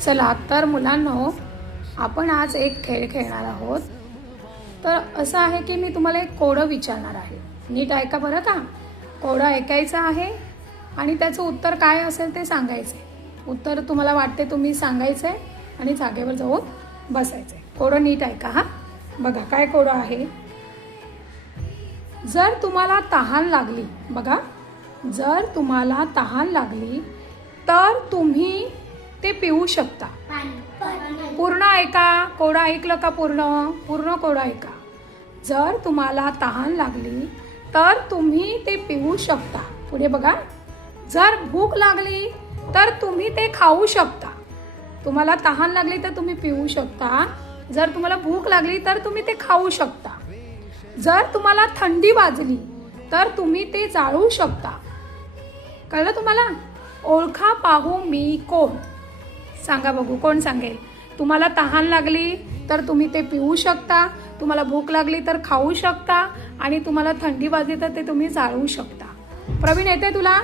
चला तर मुलांनो, आपण आज एक खेळ खेळणार आहोत। तर असं आहे की मी तुम्हाला एक कोडं विचारणार आहे, नीट ऐका बरं का। कोडं ऐकायचं आहे आणि त्याचं उत्तर काय असेल ते सांगायचे। उत्तर तुम्हाला वाटते तुम्ही सांगायचे आणि जागेवर जाऊन बसायचे। कोडं नीट ऐका हा। बघा काय कोडं आहे। जर तुम्हाला तहान लागली, बघा, जर तुम्हाला तहान लागली तर तुम्ही ते पिऊ शकता। पूर्ण ऐका, कोडं ऐकलं का? पूर्ण कोडं ऐका। जर तुम्हाला तहान लागली तर तुम्ही ते पिऊ शकता। पुढे बघा, जर भूक लागली तर तुम्ही ते खाऊ शकता। तुम्हाला तहान लागली तर तुम्ही पिऊ शकता, जर तुम्हाला भूक लागली तर तुम्ही ते खाऊ शकता। जर तुम्हाला थंडी वाजली तर तुम्ही ते जाळू शकता। कळलं तुम्हाला? ओळखा पाहू मी कोण? सांगा बघू, कोण सांगेल? तुम्हाला तहान लागली तर तुम्ही ते पिऊ शकता, तुम्हाला भूक लागली तर खाऊ शकता आणि तुम्हाला थंडी वाजली तर ते तुम्ही जाळू शकता। प्रवीण, येते तुला?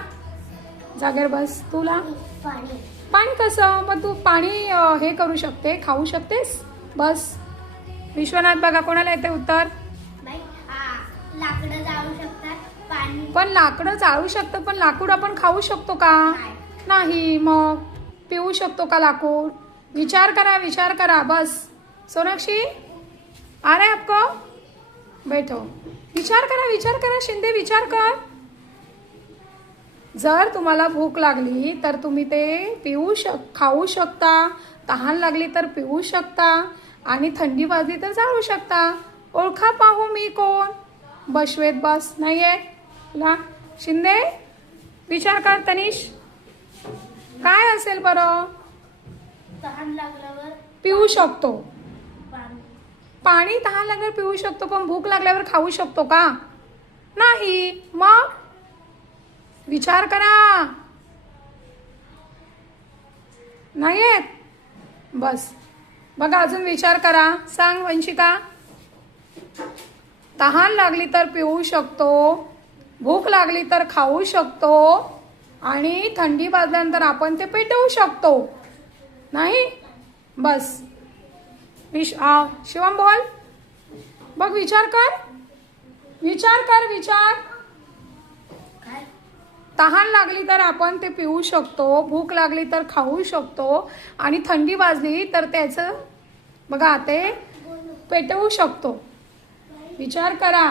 जागेवर बस। तुला पाणी कसं? मग तू पाणी हे करू शकते, खाऊ शकतेस? बस। विश्वनाथ, बघा कोणाला येते उत्तर? लाकडं जाळू शकतात, पाणी पण लाकडं जाळू शकतं, पण लाकूड आपण खाऊ शकतो का? नाही। मग पिऊ शकतो का लाकूड? विचार करा बस। सोनाक्षी, आ रहा है आपको? बैठो, विचार करा शिंदे, विचार कर। जर तुम्हाला भूक लागली तर तुम्ही ते खाऊ शकता, तहान लागली तर पिऊ शकता आणि थंडी वाजली तर जाळू शकता। ओळखा पाहू मी कोण? बसवेत बस। नाही आहे तुला? शिंदे, विचार कर। तनिष, काय असेल बरं? तहान लागल्यावर पिऊ शकतो। पाणी पाणी तहान लागल्यावर पिऊ शकतो, पण भूक लागल्यावर खाऊ शकतो का? नाही। मग विचार करा। नाही येत? बस। बघा अजून विचार करा। सांग वंशिका। तहान लागली तर पिऊ शकतो, भूक लागली तर खाऊ शकतो आणि थंडी वाजल्यानंतर आपण ते पेटवू शकतो। नाही? बस। शिवम बोल। बघ, विचार कर। काय? तहान लागली तर आपण ते पिऊ शकतो, भूक लागली तर खाऊ शकतो आणि थंडी वाजली तर त्याचं बघा ते पेटवू शकतो। विचार करा।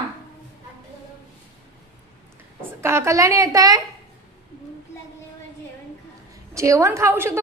कल्याणी येत आहे? भूक लागल्यावर जेवण खाऊ शकतो।